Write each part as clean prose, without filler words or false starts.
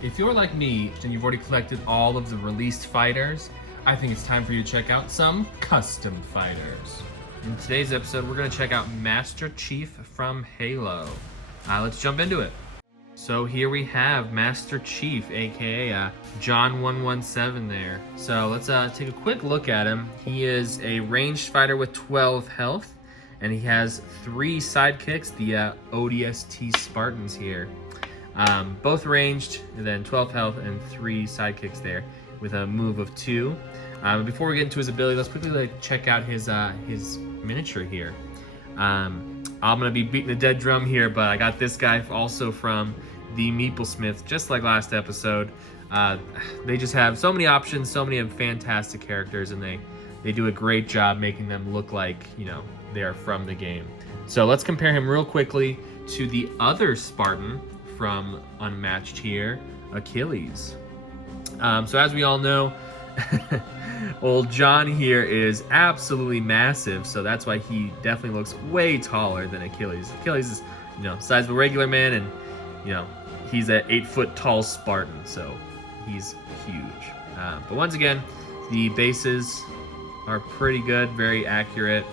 If you're like me and you've already collected all of the released fighters, I think it's time for you to check out some custom fighters. In today's episode, we're going to check out Master Chief from Halo. Let's jump into it. So here we have Master Chief, aka John 117 there. So let's take a quick look at him. He is a ranged fighter with 12 health, and he has 3 sidekicks, the ODST Spartans here. Both ranged, and then 12 health and 3 sidekicks there with a move of 2. Before we get into his ability, let's quickly check out his miniature here. I'm gonna be beating a dead drum here, but I got this guy also from the Meeplesmith, just like last episode. They just have so many options, so many fantastic characters, and they do a great job making them look like, you know, they are from the game. So let's compare him real quickly to the other Spartan from Unmatched here, Achilles. So as we all know, old John here is absolutely massive, so that's why he definitely looks way taller than Achilles. Achilles is, you know, size of a regular man, and you know, he's an 8-foot tall Spartan, so he's huge. But once again, the bases are pretty good, very accurate.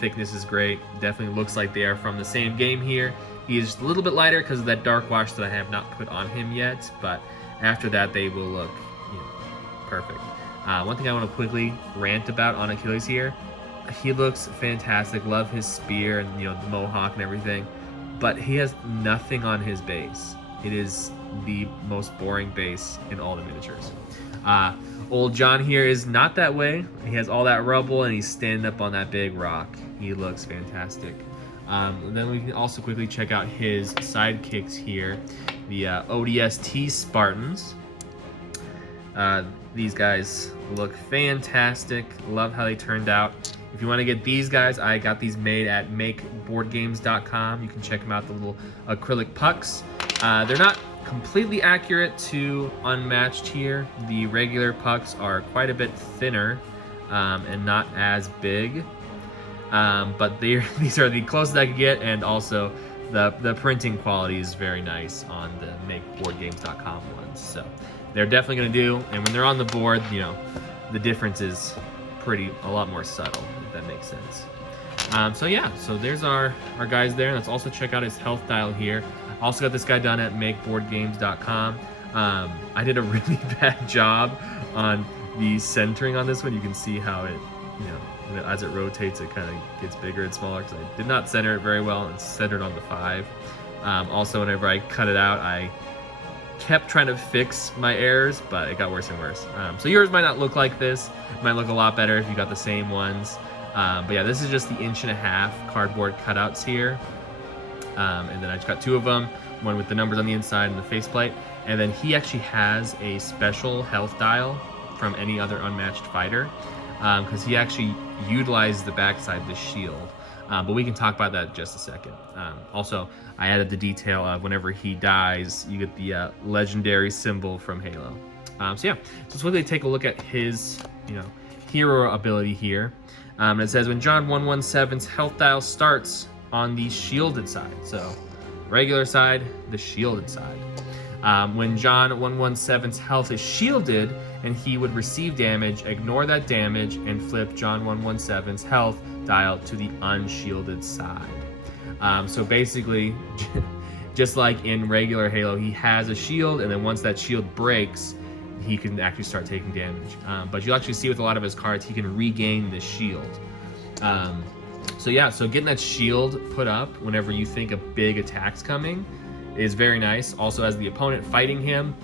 Thickness is great. Definitely looks like they are from the same game here. He is a little bit lighter because of that dark wash that I have not put on him yet, but after that they will look, you know, perfect. One thing I want to quickly rant about on Achilles here, he looks fantastic. Love his spear and, you know, the mohawk and everything, but he has nothing on his base. It is the most boring base in all the miniatures. Old John here is not that way. He has all that rubble and he's standing up on that big rock. He looks fantastic. And then we can also quickly check out his sidekicks here, the ODST Spartans. These guys look fantastic. Love how they turned out. If you want to get these guys, I got these made at makeboardgames.com. You can check them out, the little acrylic pucks. They're not completely accurate to Unmatched here. The regular pucks are quite a bit thinner and not as big. But these are the closest I could get, and also the printing quality is very nice on the makeboardgames.com ones. So they're definitely going to do, and when they're on the board, you know, the difference is a lot more subtle, if that makes sense. So yeah, so there's our guys there. Let's also check out his health dial here. Also got this guy done at makeboardgames.com. I did a really bad job on the centering on this one. You can see how it, you know, as it rotates, it kind of gets bigger and smaller because I did not center it very well. It's centered on the 5. Also, whenever I cut it out, I kept trying to fix my errors, but it got worse and worse. So yours might not look like this. It might look a lot better if you got the same ones. But yeah, this is just the 1.5" cardboard cutouts here. And then I just got 2 of them, one with the numbers on the inside and the faceplate. And then he actually has a special health dial from any other Unmatched fighter, because he actually utilized the backside, the shield. But we can talk about that in just a second. Also, I added the detail of whenever he dies, you get the legendary symbol from Halo. So yeah, so let's quickly take a look at his, you know, hero ability here. It says when John 117's health dial starts on the shielded side. So regular side, the shielded side. When John 117's health is shielded and he would receive damage, ignore that damage and flip John 117's health dial to the unshielded side. So basically, just like in regular Halo, he has a shield, and then once that shield breaks, he can actually start taking damage. But you'll actually see with a lot of his cards, he can regain the shield. So yeah, so getting that shield put up whenever you think a big attack's coming is very nice. Also, as the opponent fighting him,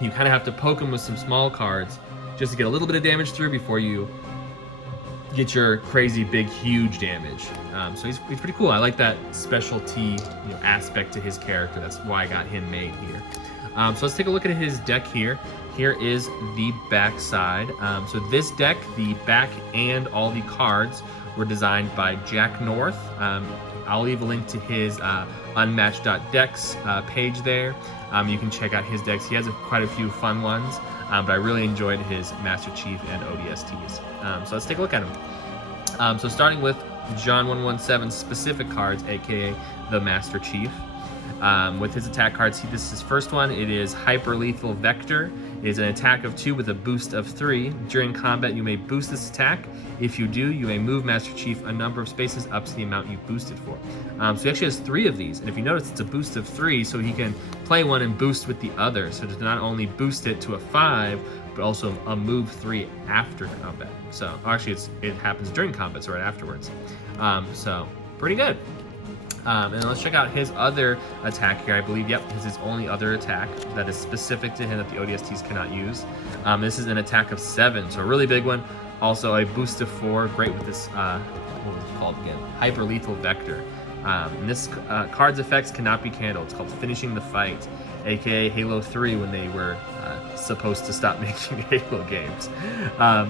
you kind of have to poke him with some small cards just to get a little bit of damage through before you get your crazy big huge damage. So he's pretty cool. I like that specialty, you know, aspect to his character. That's why I got him made here. So let's take a look at his deck here. Here is the back side. So this deck, the back and all the cards were designed by Jack North. I'll leave a link to his unmatched.decks page there. You can check out his decks. He has quite a few fun ones, but I really enjoyed his Master Chief and ODSTs. So let's take a look at them. So starting with John 117 specific cards, aka the Master Chief. With his attack cards, this is his first one. It is Hyper Lethal Vector. It is an attack of 2 with a boost of 3. During combat, you may boost this attack. If you do, you may move Master Chief a number of spaces up to the amount you boosted for. So he actually has 3 of these, and if you notice, it's a boost of 3, so he can play one and boost with the other. So to not only boost it to a 5, but also a move 3 after combat. So actually, it happens during combat, so right afterwards. So pretty good. And let's check out his other attack here. I believe, yep, this is his only other attack that is specific to him that the ODSTs cannot use. This is an attack of 7, so a really big one. Also a boost of 4, great with this, what was it called again? Hyper Lethal Vector. And this card's effects cannot be cancelled. It's called Finishing the Fight, aka Halo 3 when they were supposed to stop making Halo games.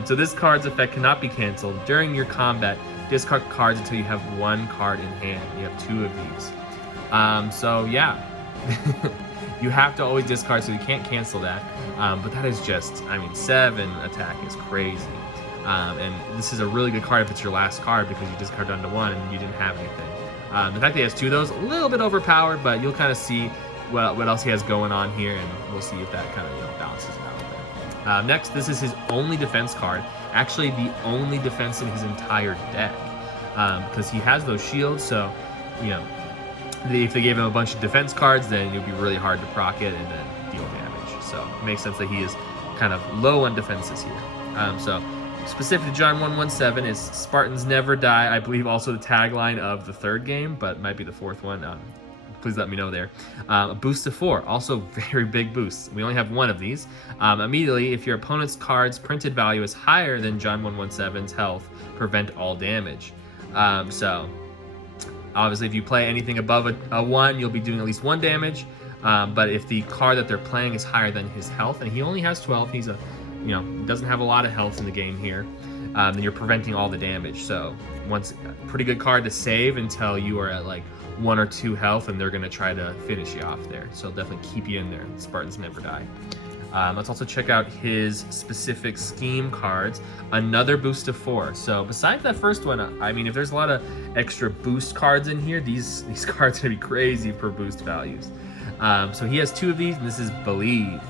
So this card's effect cannot be canceled. During your combat, discard cards until you have 1 card in hand. You have 2 of these. So yeah, you have to always discard, so you can't cancel that. But that is just, I mean, 7 attack is crazy. And this is a really good card if it's your last card because you discard down to 1 and you didn't have anything. The fact that he has 2 of those, a little bit overpowered, but you'll kind of see what else he has going on here, and we'll see if that kind of balances it out a bit. Next, this is his only defense card. Actually, the only defense in his entire deck, because he has those shields. So, if they gave him a bunch of defense cards, then it would be really hard to proc it and then deal damage. So it makes sense that he is kind of low on defenses here. So specific to John 117 is Spartans never die. I believe also the tagline of the 3rd game, but might be the 4th one. Please let me know there. A boost of 4, also very big boosts. We only have 1 of these. Immediately, if your opponent's card's printed value is higher than John 117's health, prevent all damage. So obviously, if you play anything above a 1, you'll be doing at least 1 damage. But if the card that they're playing is higher than his health, and he only has 12, he's doesn't have a lot of health in the game here, then you're preventing all the damage. So once a pretty good card to save until you are at like 1 or 2 health, and they're going to try to finish you off there. So definitely keep you in there. Spartans never die. Let's also check out his specific scheme cards. Another boost of 4. So besides that first one, I mean, if there's a lot of extra boost cards in here, these cards are going to be crazy for boost values. So he has 2 of these, and this is Believe.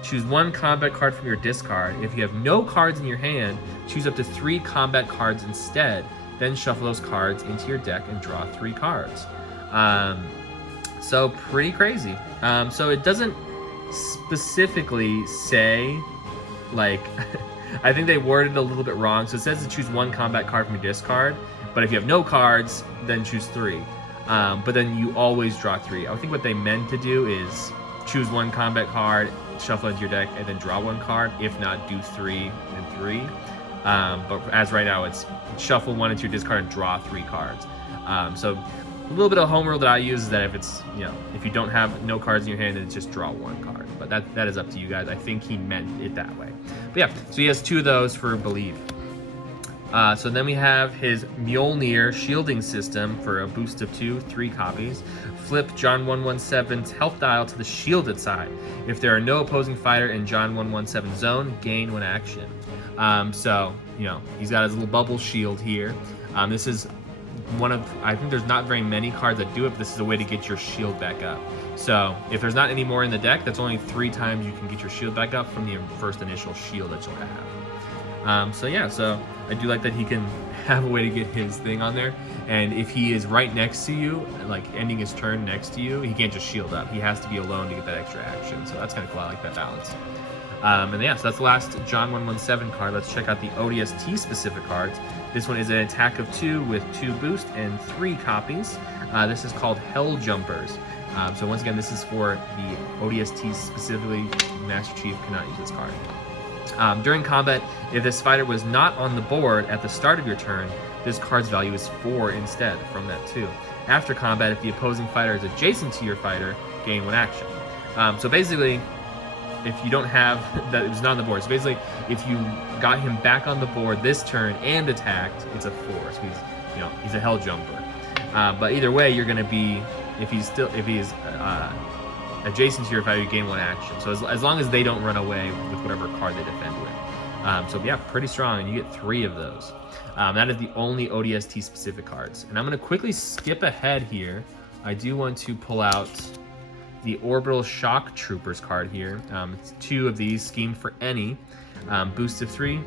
Choose 1 combat card from your discard. If you have no cards in your hand, choose up to 3 combat cards instead. Then shuffle those cards into your deck and draw 3 cards. So pretty crazy. So it doesn't specifically say, like, I think they worded it a little bit wrong. So it says to choose 1 combat card from your discard, but if you have no cards, then choose 3. But then you always draw 3. I think what they meant to do is choose 1 combat card, shuffle into your deck, and then draw 1 card. If not, do 3 and 3. But as right now, it's shuffle 1 into your discard and draw 3 cards. So a little bit of home rule that I use is that if it's, if you don't have no cards in your hand, then just draw 1 card. But that is up to you guys. I think he meant it that way. But yeah, so he has 2 of those for Believe. So then we have his Mjolnir shielding system for a boost of 2, 3 copies. Flip John 117's health dial to the shielded side. If there are no opposing fighter in John 117's zone, gain 1 action. So, he's got his little bubble shield here. This is one of, I think there's not very many cards that do it, but this is a way to get your shield back up. So if there's not any more in the deck, that's only 3 times you can get your shield back up from the first initial shield that you'll have. So yeah, so I do like that he can have a way to get his thing on there. And if he is right next to you, like ending his turn next to you, he can't just shield up. He has to be alone to get that extra action. So that's kind of cool. I like that balance. And yeah, so that's the last John 117 card. Let's check out the ODST specific cards. This one is an attack of 2 with 2 boost and 3 copies. This is called Hell Jumpers. So once again, this is for the ODST specifically. Master Chief cannot use this card. During combat, if this fighter was not on the board at the start of your turn, this card's value is 4 instead from that 2. After combat, if the opposing fighter is adjacent to your fighter, gain 1 action. So basically, if you don't have that, it was not on the board. So basically, if you got him back on the board this turn and attacked, it's a 4. So he's a hell jumper. But either way, you're going to be, if he's adjacent to your fighter, you gain 1 action. So as long as they don't run away with whatever card they defend with. So yeah, pretty strong, and you get 3 of those. That is the only ODST specific cards. And I'm going to quickly skip ahead here. I do want to pull out the Orbital Shock Troopers card here. It's 2 of these, scheme for any, boost of 3,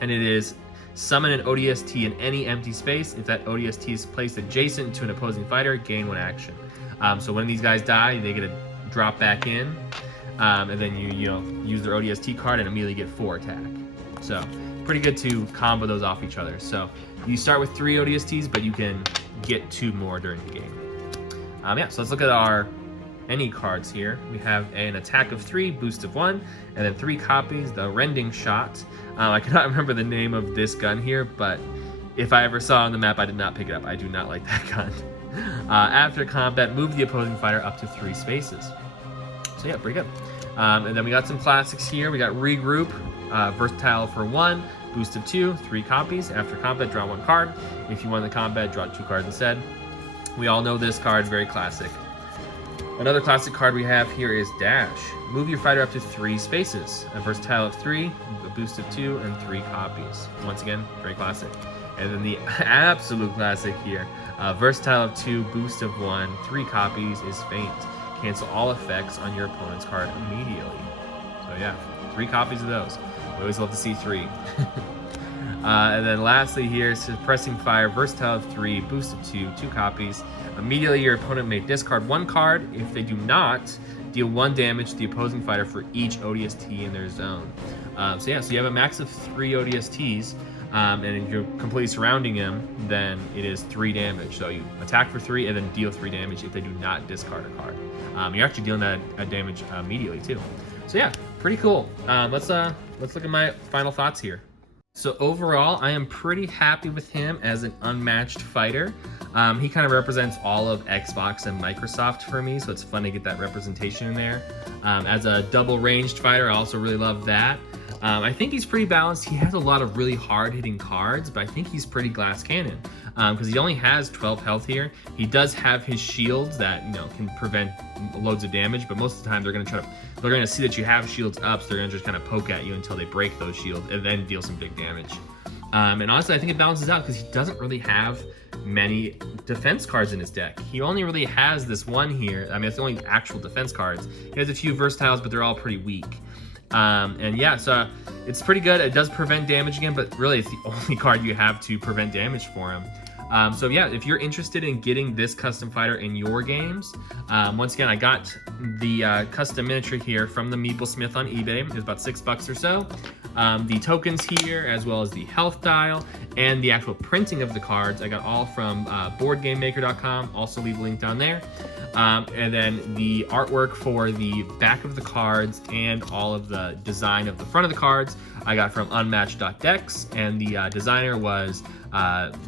and it is summon an ODST in any empty space. If that ODST is placed adjacent to an opposing fighter, gain 1 action. So when these guys die, they get a drop back in, and then you know, use their ODST card and immediately get 4 attack. So pretty good to combo those off each other. So you start with 3 ODSTs, but you can get 2 more during the game. Yeah, so let's look at our any cards here. We have an attack of 3, boost of 1, and then 3 copies, the Rending Shot. I cannot remember the name of this gun here, but if I ever saw it on the map, I did not pick it up. I do not like that gun. After combat, move the opposing fighter up to 3 spaces. So yeah, pretty good. And then we got some classics here. We got Regroup, versatile for 1, boost of 2, 3 copies. After combat, draw 1 card. If you won the combat, draw 2 cards instead. We all know this card, very classic. Another classic card we have here is Dash. Move your fighter up to 3 spaces. A versatile of 3, a boost of 2, and 3 copies. Once again, very classic. And then the absolute classic here, versatile of 2, boost of 1, 3 copies is Feint. Cancel all effects on your opponent's card immediately. So yeah, 3 copies of those. We always love to see 3. And then lastly here, Suppressing Fire, versatile of 3, boost of 2, 2 copies. Immediately your opponent may discard 1 card. If they do not, deal 1 damage to the opposing fighter for each ODST in their zone. So yeah, so you have a max of 3 ODSTs, and if you're completely surrounding him, then it is 3 damage. So you attack for 3 and then deal 3 damage if they do not discard a card. You're actually dealing that damage immediately too. So yeah, pretty cool. Let's look at my final thoughts here. So overall, I am pretty happy with him as an unmatched fighter. He kind of represents all of Xbox and Microsoft for me, so it's fun to get that representation in there. As a double ranged fighter, I also really love that. I think he's pretty balanced. He has a lot of really hard hitting cards, but I think he's pretty glass cannon because he only has 12 health here. He does have his shields that, you know, can prevent loads of damage, but most of the time they're going to see that you have shields up, so they're going to just kind of poke at you until they break those shields and then deal some big damage. And honestly, I think it balances out because he doesn't really have many defense cards in his deck. He only really has this one here. I mean, it's the only actual defense cards. He has a few versatiles, but they're all pretty weak. And yeah, so it's pretty good. It does prevent damage again, but really it's the only card you have to prevent damage for him. So yeah, if you're interested in getting this custom fighter in your games, once again, I got the custom miniature here from the Meeplesmith on eBay. It was about $6 or so. The tokens here, as well as the health dial, and the actual printing of the cards, I got all from boardgamemaker.com. Also leave a link down there. And then the artwork for the back of the cards and all of the design of the front of the cards, I got from Unmatched.dex, and the designer was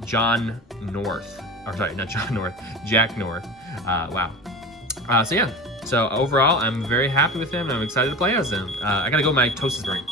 John North. Or sorry, not John North, Jack North. Wow. So yeah, so overall, I'm very happy with him, and I'm excited to play as him. I gotta go, my toast is burning.